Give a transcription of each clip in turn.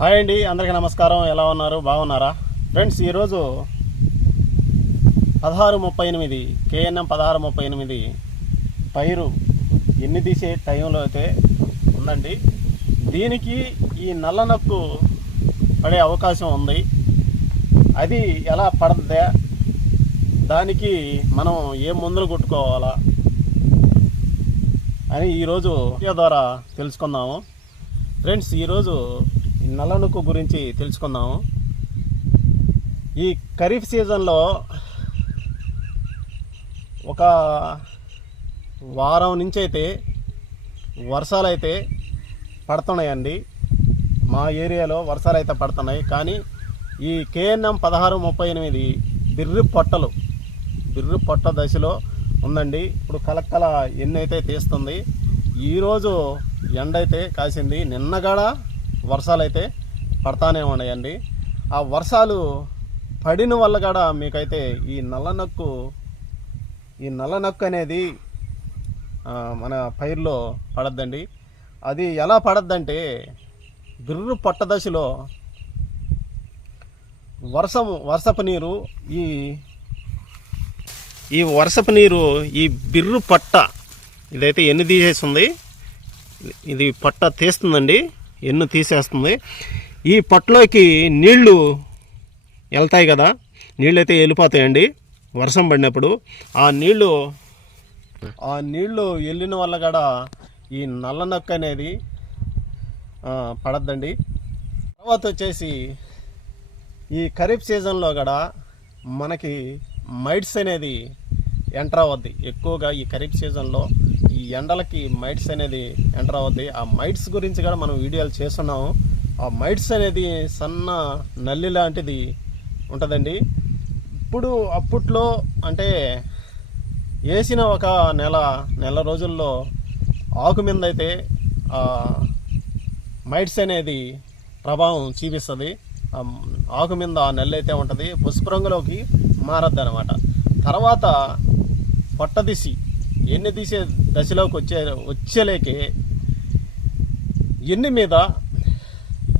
Hi అండి అందరికీ నమస్కారం. ఎలా ఉన్నారు? బాగున్నారా? ఫ్రెండ్స్ ఈరోజు పదహారు ముప్పై ఎనిమిది కేఎన్ఎం పదహారు ముప్పై ఎనిమిది పైరు ఎన్ని తీసే టైంలో అయితే ఉందండి. దీనికి ఈ నల్ల నక్కు పడే అవకాశం ఉంది. అది ఎలా పడద్దా? దానికి మనం ఏ మందులు కొట్టుకోవాలా? అని ఈరోజు వీడియో ద్వారా తెలుసుకుందాము. ఫ్రెండ్స్ ఈరోజు ఈ గురించి తెలుసుకుందాము ఈ ఖరీఫ్ సీజన్లో ఒక వారం నుంచి అయితే వర్షాలు అయితే పడుతున్నాయండి. మా ఏరియాలో వర్షాలు అయితే పడుతున్నాయి. కానీ ఈ కేఎన్ఎం పదహారు ముప్పై ఎనిమిది బిర్రు పొట్టలు బిర్రు పొట్ట దశలో ఉందండి. ఇప్పుడు కలక్కల ఎన్నైతే అయితే తీస్తుంది ఈరోజు ఎండ అయితే కాసింది. నిన్నగాడ వర్షాలు అయితే పడతానే ఉన్నాయండి. ఆ వర్షాలు పడిన వల్ల కూడా మీకైతే ఈ నల్లనక్కు ఈ నల్లనక్కు అనేది మన పైర్లో పడద్దండి. అది ఎలా పడద్దంటే బిర్రు పట్ట దశలో వర్షము వర్షపు నీరు ఈ ఈ వర్షపు నీరు ఈ బిర్రు పట్ట ఇదైతే ఎన్ని తీసేస్తుంది ఇది పట్ట తీస్తుందండి. ఎన్ను తీసేస్తుంది. ఈ పట్లోకి నీళ్ళు వెళ్తాయి కదా నీళ్ళు అయితే వెళ్ళిపోతాయండి వర్షం పడినప్పుడు. ఆ నీళ్ళు ఆ నీళ్ళు వెళ్ళిన వల్ల కూడా ఈ నల్ల నొక్క అనేది పడద్దండి. తర్వాత వచ్చేసి ఈ ఖరీఫ్ సీజన్లో కూడా మనకి మైట్స్ అనేది ఎంటర్ అవ్వద్ది. ఎక్కువగా ఈ ఖరీఫ్ సీజన్లో ఈ ఎండలకి మైట్స్ అనేది ఎంటర్ అవ్వద్ది ఆ మైట్స్ గురించి కూడా మనం వీడియోలు చేస్తున్నాము. ఆ మైట్స్ అనేది సన్న నల్లి లాంటిది ఉంటుందండి. ఇప్పుడు అప్పట్లో అంటే వేసిన ఒక నెల నెల రోజుల్లో ఆకు మీద అయితే మైట్స్ అనేది ప్రభావం చూపిస్తుంది. ఆకు మీద ఆ నెల్లు అయితే ఉంటుంది. పసుపు రంగులోకి మారద్దు అనమాట తర్వాత పొట్టదిసి ఎన్ని తీసే దశలోకి వచ్చే వచ్చేలేకే ఎన్ని మీద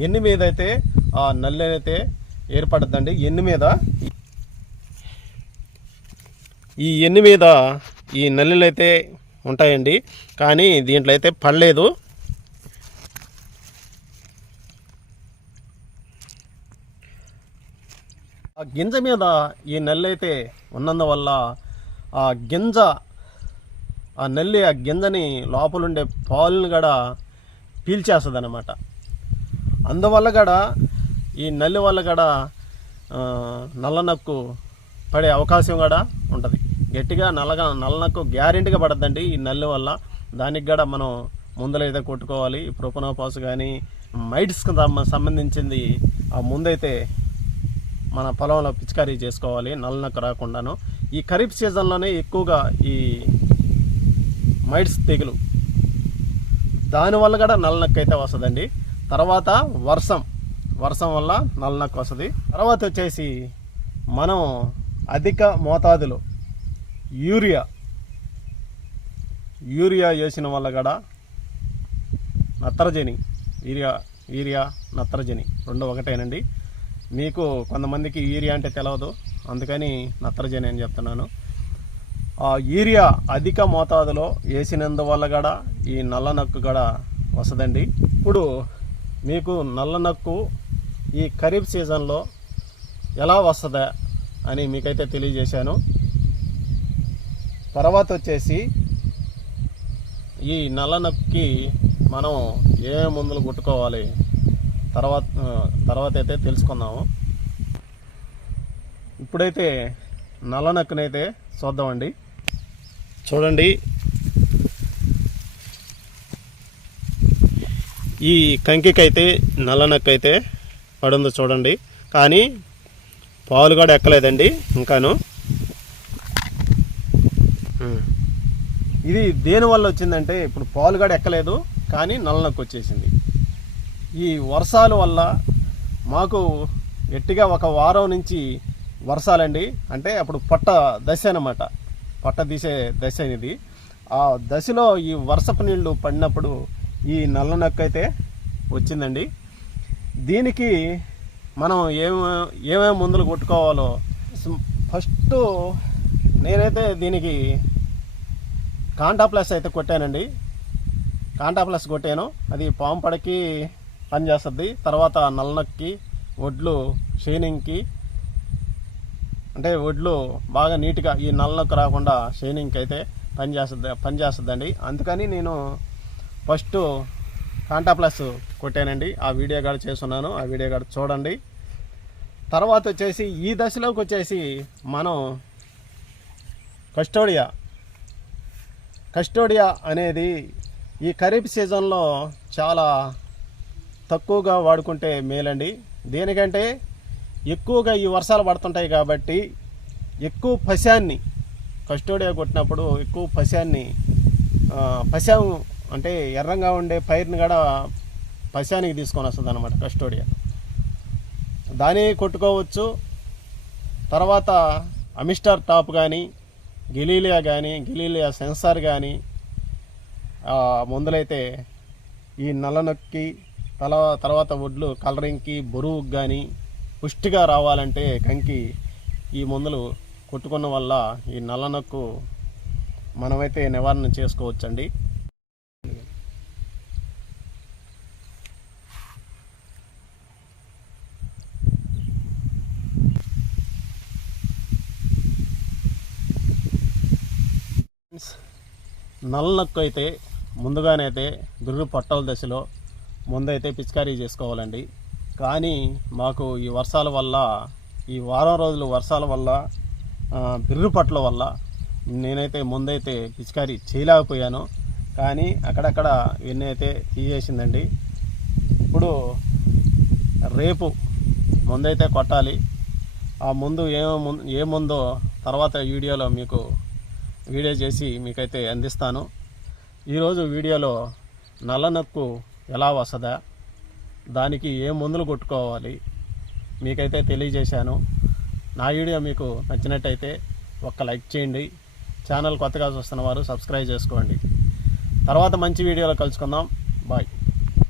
ఎన్ని మీద అయితే ఆ నల్లి అయితే ఏర్పడద్దండి ఎన్ని మీద? ఈ ఎన్ని మీద ఈ నల్లులు అయితే ఉంటాయండి కానీ దీంట్లో అయితే పడలేదు. ఆ గింజ మీద ఈ నల్లి అయితే ఉన్నందువల్ల ఆ గింజ ఆ నల్లి ఆ గింజని లోపలుండే పాలను కూడా పీల్చేస్తుంది అనమాట అందువల్ల కూడా ఈ నల్లి వల్ల కూడా నల్లనక్కు పడే అవకాశం కూడా ఉంటుంది. గట్టిగా నల్లగా నల్లనక్కు గ్యారెంటీగా పడద్దండి ఈ నల్లి వల్ల. దానికి కూడా మనం ముందలైతే కొట్టుకోవాలి. ప్రొపనోపాస్ కానీ మైట్స్కి సంబంధించింది ఆ ముందైతే మన పొలంలో పిచికారీ చేసుకోవాలి. నల్లనక్కు రాకుండాను. ఈ ఖరీఫ్ సీజన్లోనే ఎక్కువగా ఈ మైడ్స్ తెగులు. దానివల్ల కూడా నల్లనక్కు అయితే వస్తుందండి. తర్వాత వర్షం. వర్షం వల్ల నల్లనక్కు వస్తుంది. తర్వాత వచ్చేసి మనం అధిక మోతాదులో యూరియా. యూరియా వేసిన వల్ల కూడా నత్రజని యూరియా యూరియా నత్రజని రెండు ఒకటేనండి. మీకు కొంతమందికి యూరియా అంటే తెలియదు అందుకని నత్రజని అని చెప్తున్నాను. యూరియా అధిక మోతాదులో వేసినందువల్ల కూడా ఈ నల్ల నక్కు కూడా వస్తుందండి ఇప్పుడు మీకు నల్ల నక్కు ఈ ఖరీఫ్ సీజన్లో ఎలా వస్తుందా అని మీకైతే తెలియజేశాను. తర్వాత వచ్చేసి ఈ నల్ల నక్కుకి మనం ఏమేమి మందులు కొట్టుకోవాలి? తర్వాత తర్వాత అయితే తెలుసుకుందాము. ఇప్పుడైతే నల్ల నక్కునైతే చూద్దామండి. చూడండి. ఈ కంకికైతే నల్ల నక్కు అయితే పడుంది చూడండి. కానీ పాలు కూడా ఎక్కలేదండి ఇంకాను. ఇది దేనివల్ల వచ్చిందంటే ఇప్పుడు పాలు కూడా ఎక్కలేదు కానీ నల్లనొక్కు వచ్చేసింది. ఈ వర్షాల వల్ల మాకు గట్టిగా ఒక వారం నుంచి వర్షాలండి. అంటే అప్పుడు పట్ట దశ అనమాట పొట్ట తీసే దశ ఇది. ఆ దశలో ఈ వర్షపు నీళ్ళు పడినప్పుడు ఈ నల్ల నొక్క అయితే వచ్చిందండి. దీనికి మనం ఏమే ఏమేమి మందులు కొట్టుకోవాలో ఫస్ట్ నేనైతే దీనికి కాంటాప్లస్ అయితే కొట్టానండి. కాంటాప్లస్ కొట్టాను. అది పాము పడకి పనిచేస్తుంది తర్వాత నల్లనొక్కి ఒడ్లు షైనింగ్కి అంటే వడ్లు బాగా నీట్గా ఈ నల్లకు రాకుండా షైనింగ్కి అయితే పనిచేస్తుంది పనిచేస్తుందండి అందుకని నేను ఫస్ట్ కాంటా ప్లస్ కొట్టానండి. ఆ వీడియో కార్డు చేస్తున్నాను ఆ వీడియో కార్డు చూడండి. తర్వాత వచ్చేసి ఈ దశలోకి వచ్చేసి మనం కస్టోడియా. కస్టోడియా అనేది ఈ ఖరీఫ్ సీజన్లో చాలా తక్కువగా వాడుకుంటే మేలండి. దేనికంటే ఎక్కువగా ఈ వర్షాలు పడుతుంటాయి కాబట్టి ఎక్కువ పశాన్ని కస్టోడియా కొట్టినప్పుడు ఎక్కువ పశాన్ని ఆ, పశాం అంటే ఎర్రంగా ఉండే పైరుని కూడా పశానికి తీసుకొని వస్తుంది అనమాట కస్టోడియా. దాన్ని కొట్టుకోవచ్చు. తర్వాత అమిస్టార్ టాప్ కానీ గిలీలియా కానీ గిలీలియా సెన్సార్ కానీ ముందులైతే ఈ నల్లనొక్కి తల తర్వాత వడ్లు కలరింగ్కి బరువుకి కానీ పుష్టిగా రావాలంటే కంకి ఈ మందులు కొట్టుకున్న వల్ల ఈ నల్లనొక్కు మనమైతే నివారణ చేసుకోవచ్చండి. నల్లనొక్కు అయితే ముందుగానైతే బిర్రు పట్టల దశలో ముందైతే పిచికారీ చేసుకోవాలండి. కానీ మాకు ఈ వర్షాల వల్ల ఈ వారం రోజులు వర్షాల వల్ల ఆ, బిర్రు పట్ల వల్ల నేనైతే ముందైతే పిచికారీ చేయలేకపోయాను. కానీ అక్కడక్కడ ఎన్నైతే అయితే తీసేసిందండి ఇప్పుడు రేపు ముందైతే కొట్టాలి. ఆ ముందు ఏ ముందు ఏ ముందో తర్వాత వీడియోలో మీకు వీడియో చేసి మీకైతే అందిస్తాను. ఈరోజు వీడియోలో నల్లనొక్కు ఎలా వస్తుందా? దానికి ఏ మందులు కొట్టుకోవాలి మీకైతే తెలియజేశాను. నా వీడియో మీకు నచ్చినట్టయితే ఒక్క లైక్ చేయండి. ఛానల్ కొత్తగా చూస్తున్న వారు సబ్స్క్రైబ్ చేసుకోండి. తర్వాత మంచి వీడియోలో కలుసుకుందాం. బాయ్.